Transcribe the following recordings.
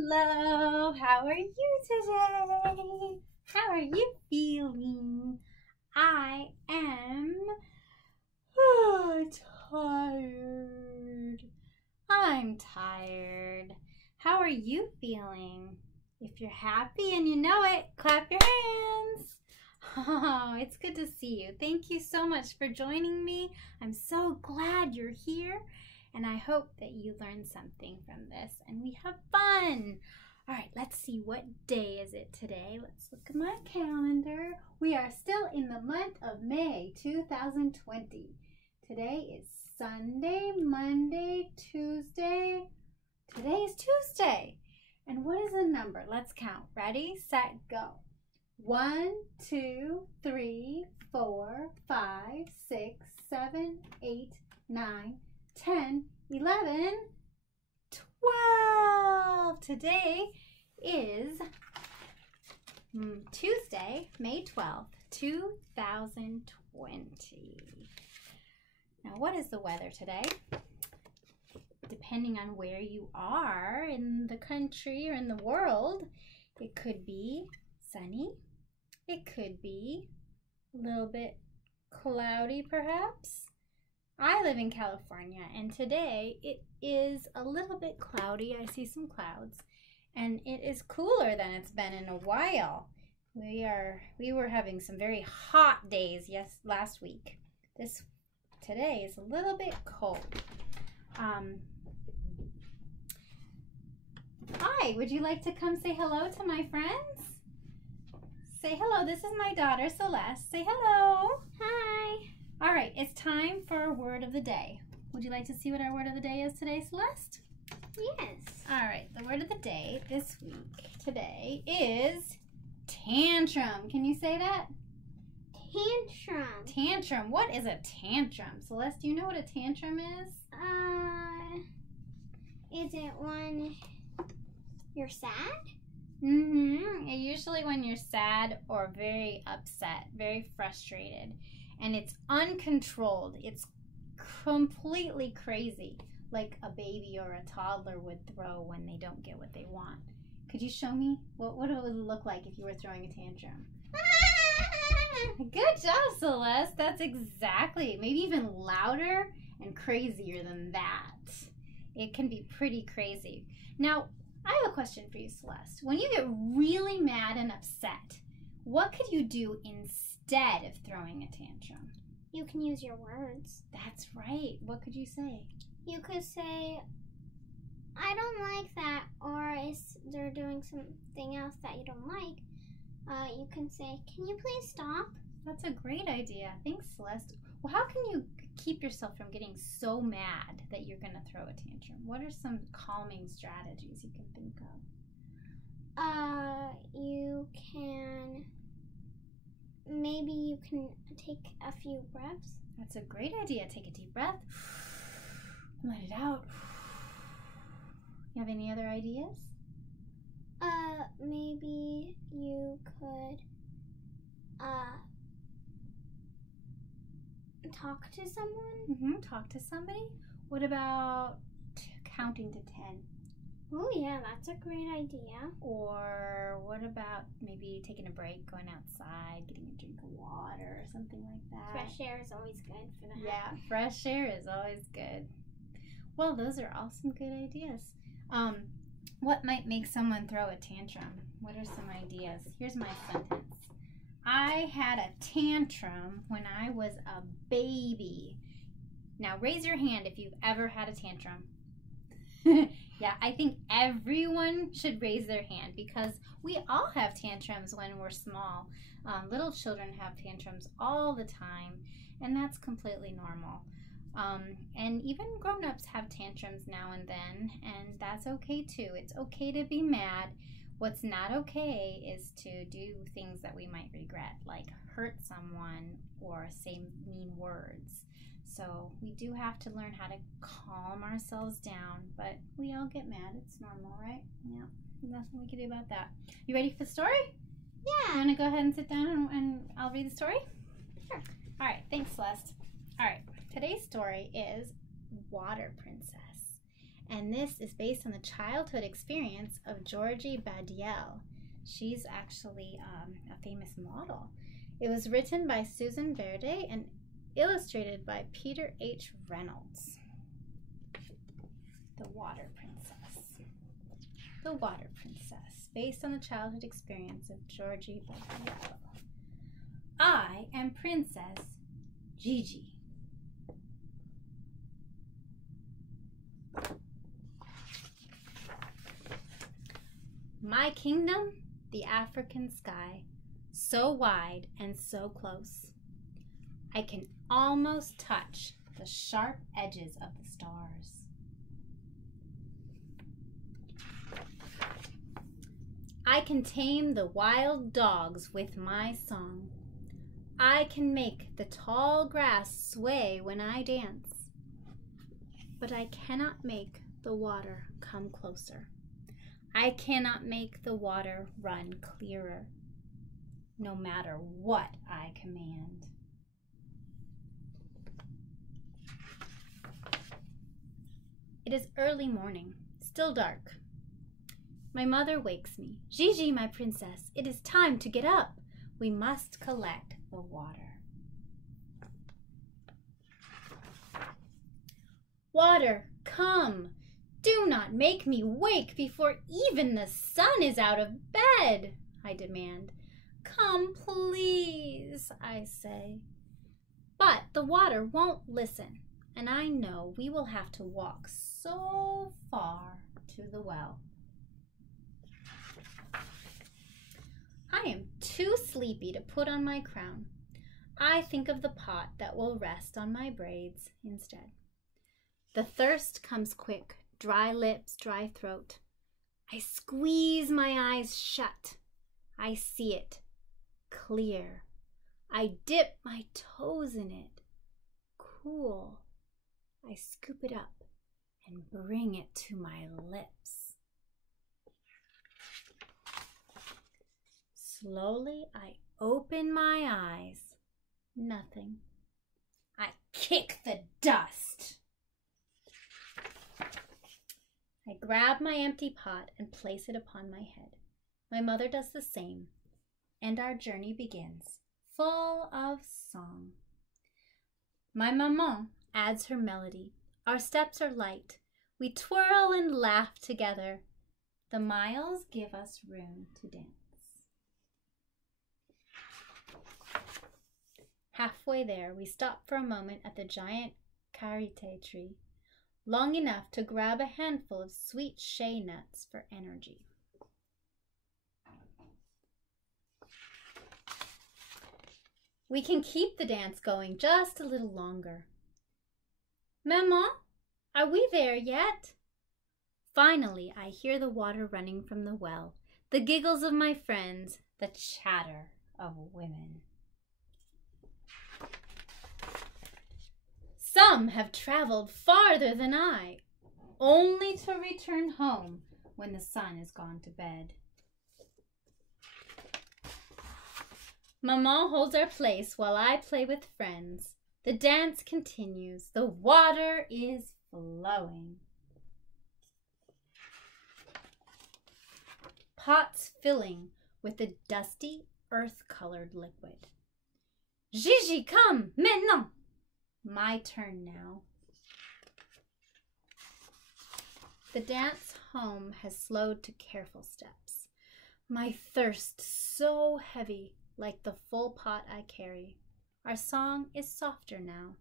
Hello, how are you today? How are you feeling? I am tired. I'm tired. How are you feeling? If you're happy and you know it, clap your hands. Oh, it's good to see you. Thank you so much for joining me. I'm so glad you're here. And I hope that you learned something from this and we have fun. All right, let's see, what day is it today? Let's look at my calendar. We are still in the month of May 2020. Today is Sunday, Monday, Tuesday. Today is Tuesday. And what is the number? Let's count. Ready, set, go. 1, 2, 3, 4, 5, 6, 7, 8, 9, 10, 11, 12. Today is Tuesday, May 12th, 2020. Now, what is the weather today? Depending on where you are in the country or in the world, it could be sunny. It could be a little bit cloudy, perhaps. I live in California, and today it is a little bit cloudy. I see some clouds, and it is cooler than it's been in a while. We were having some very hot days last week. Today is a little bit cold. Hi, would you like to come say hello to my friends? Say hello. This is my daughter, Celeste. Say hello. Hi. All right, it's time for our word of the day. Would you like to see what our word of the day is today, Celeste? Yes. All right, the word of the day today is tantrum. Can you say that? Tantrum. Tantrum. What is a tantrum? Celeste, do you know what a tantrum is? Is it when you're sad? Usually when you're sad or very upset, very frustrated. And it's uncontrolled. It's completely crazy, like a baby or a toddler would throw when they don't get what they want. Could you show me? What would it look like if you were throwing a tantrum? Good job, Celeste. That's exactly, maybe even louder and crazier than that. It can be pretty crazy. Now, I have a question for you, Celeste. When you get really mad and upset, what could you do instead of throwing a tantrum? You can use your words. That's right. What could you say? You could say, I don't like that, or if they're doing something else that you don't like, you can say, can you please stop? That's a great idea. Thanks, Celeste. Well, how can you keep yourself from getting so mad that you're going to throw a tantrum? What are some calming strategies you can think of? Maybe you can take a few breaths. That's a great idea. Take a deep breath. Let it out. You have any other ideas? Maybe you could talk to someone. Talk to somebody. What about counting to 10? Oh yeah, that's a great idea. Or what about maybe taking a break, going outside, getting a drink of water or something like that? Fresh air is always good for that. Yeah, fresh air is always good. Well, those are all some good ideas. What might make someone throw a tantrum? What are some ideas? Here's my sentence. I had a tantrum when I was a baby. Now raise your hand if you've ever had a tantrum. Yeah, I think everyone should raise their hand because we all have tantrums when we're small. Little children have tantrums all the time, and that's completely normal. And even grown-ups have tantrums now and then, and that's okay too. It's okay to be mad. What's not okay is to do things that we might regret, like hurt someone or say mean words. So we do have to learn how to calm ourselves down, but we all get mad. It's normal, right? Yeah, nothing we can do about that. You ready for the story? Yeah. You want to go ahead and sit down and I'll read the story? Sure. All right, thanks, Celeste. All right, today's story is Water Princess. And this is based on the childhood experience of Georgie Badiel. She's actually a famous model. It was written by Susan Verde and illustrated by Peter H. Reynolds. The Water Princess. The Water Princess, based on the childhood experience of Georgie Badiel. I am Princess Gigi. My kingdom, the African sky, so wide and so close. I can almost touch the sharp edges of the stars. I can tame the wild dogs with my song. I can make the tall grass sway when I dance. But I cannot make the water come closer. I cannot make the water run clearer, no matter what I command. It is early morning, still dark. My mother wakes me. Gigi, my princess, it is time to get up. We must collect the water. Water, come! Do not make me wake before even the sun is out of bed, I demand. Come, please, I say. But the water won't listen, and I know we will have to walk so far to the well. I am too sleepy to put on my crown. I think of the pot that will rest on my braids instead. The thirst comes quick, dry lips, dry throat. I squeeze my eyes shut. I see it clear. I dip my toes in it. Cool. I scoop it up and bring it to my lips. Slowly I open my eyes. Nothing. I kick the dust. I grab my empty pot and place it upon my head. My mother does the same, and our journey begins, full of song. My maman adds her melody. Our steps are light. We twirl and laugh together. The miles give us room to dance. Halfway there, we stop for a moment at the giant karité tree, long enough to grab a handful of sweet shea nuts for energy. We can keep the dance going just a little longer. Maman, are we there yet? Finally, I hear the water running from the well, the giggles of my friends, the chatter of women. Some have traveled farther than I, only to return home when the sun is gone to bed. Maman holds our place while I play with friends. The dance continues. The water is flowing. Pots filling with the dusty, earth-colored liquid. Gigi, come, maintenant! My turn now. The dance home has slowed to careful steps. My thirst so heavy, like the full pot I carry. Our song is softer now.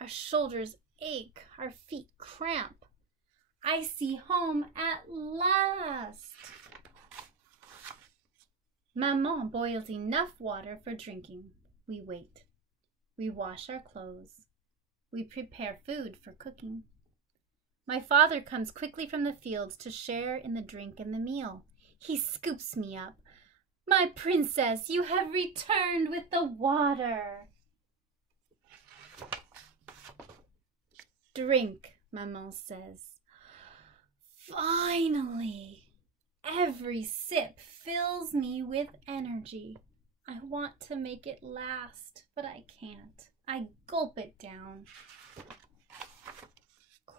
Our shoulders ache, our feet cramp. I see home at last. Maman boils enough water for drinking. We wait. We wash our clothes. We prepare food for cooking. My father comes quickly from the fields to share in the drink and the meal. He scoops me up. My princess, you have returned with the water. Drink, Maman says. Finally, every sip fills me with energy. I want to make it last, but I can't. I gulp it down.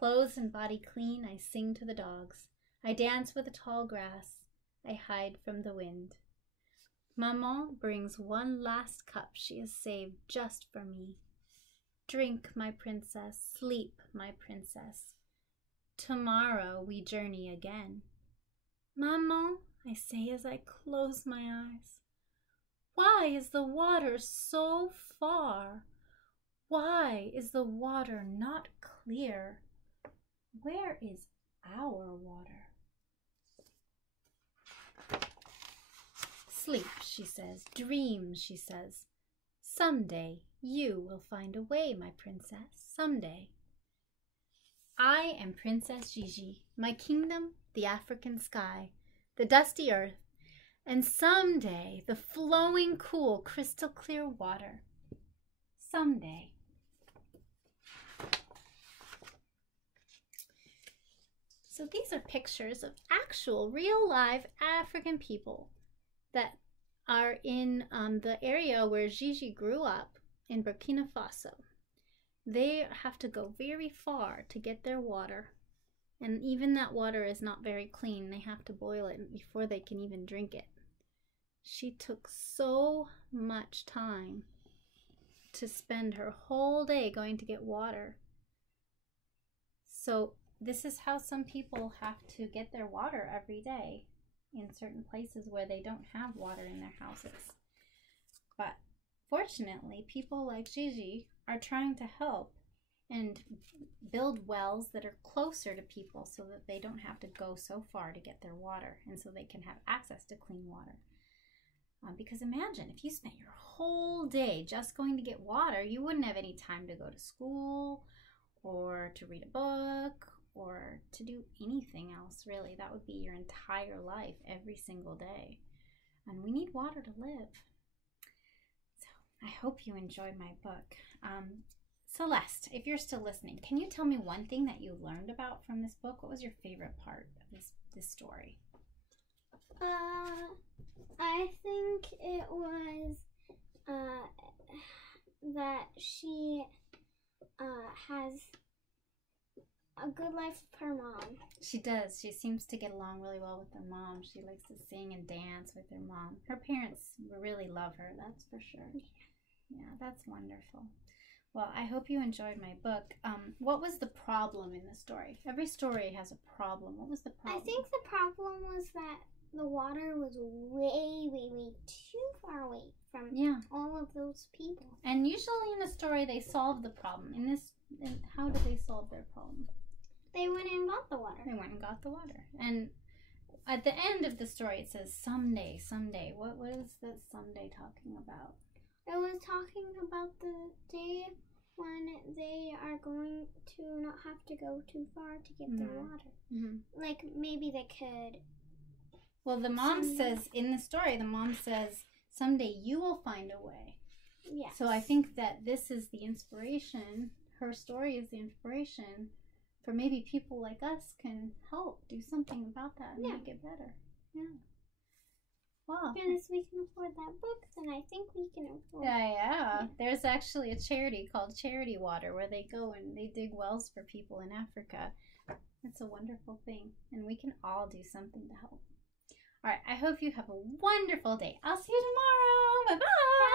Clothes and body clean, I sing to the dogs. I dance with the tall grass. I hide from the wind. Maman brings one last cup she has saved just for me. Drink, my princess, sleep, my princess. Tomorrow we journey again. Maman, I say as I close my eyes. Why is the water so far? Why is the water not clear? Where is our water? Sleep, she says. Dream, she says. Someday you will find a way, my princess. Someday. I am Princess Gigi. My kingdom, the African sky, the dusty earth, and someday the flowing, cool, crystal clear water. Someday. So these are pictures of actual, real, live African people that are in the area where Gigi grew up in Burkina Faso. They have to go very far to get their water. And even that water is not very clean. They have to boil it before they can even drink it. She took so much time to spend her whole day going to get water. So this is how some people have to get their water every day in certain places where they don't have water in their houses. But fortunately, people like Gigi are trying to help and build wells that are closer to people so that they don't have to go so far to get their water and so they can have access to clean water. Because imagine if you spent your whole day just going to get water, you wouldn't have any time to go to school or to read a book or to do anything else, really. That would be your entire life every single day. And we need water to live. So I hope you enjoyed my book. Celeste, if you're still listening, can you tell me one thing that you learned about from this book? What was your favorite part of this story? I think it was that she has a good life with her mom. She does. She seems to get along really well with her mom. She likes to sing and dance with her mom. Her parents really love her, that's for sure. Yeah, that's wonderful. Well, I hope you enjoyed my book. What was the problem in the story? Every story has a problem. What was the problem? I think the problem was that the water was way, way, way too far away from all of those people. And usually in a story, they solve the problem. How do they solve their problem? They went and got the water. They went and got the water. And at the end of the story, it says, someday, someday. What is the someday talking about? It was talking about the day when they are going to not have to go too far to get their water. Mm-hmm. Like, maybe they could... Well, the mom says, in the story, the mom says, someday you will find a way. Yes. So I think that this is the inspiration. Her story is the inspiration for maybe people like us can help do something about that and make it better. Yeah. Wow. And if we can afford that book, then I think we can afford Yeah. There's actually a charity called Charity Water where they go and they dig wells for people in Africa. It's a wonderful thing. And we can all do something to help. All right. I hope you have a wonderful day. I'll see you tomorrow. Bye-bye.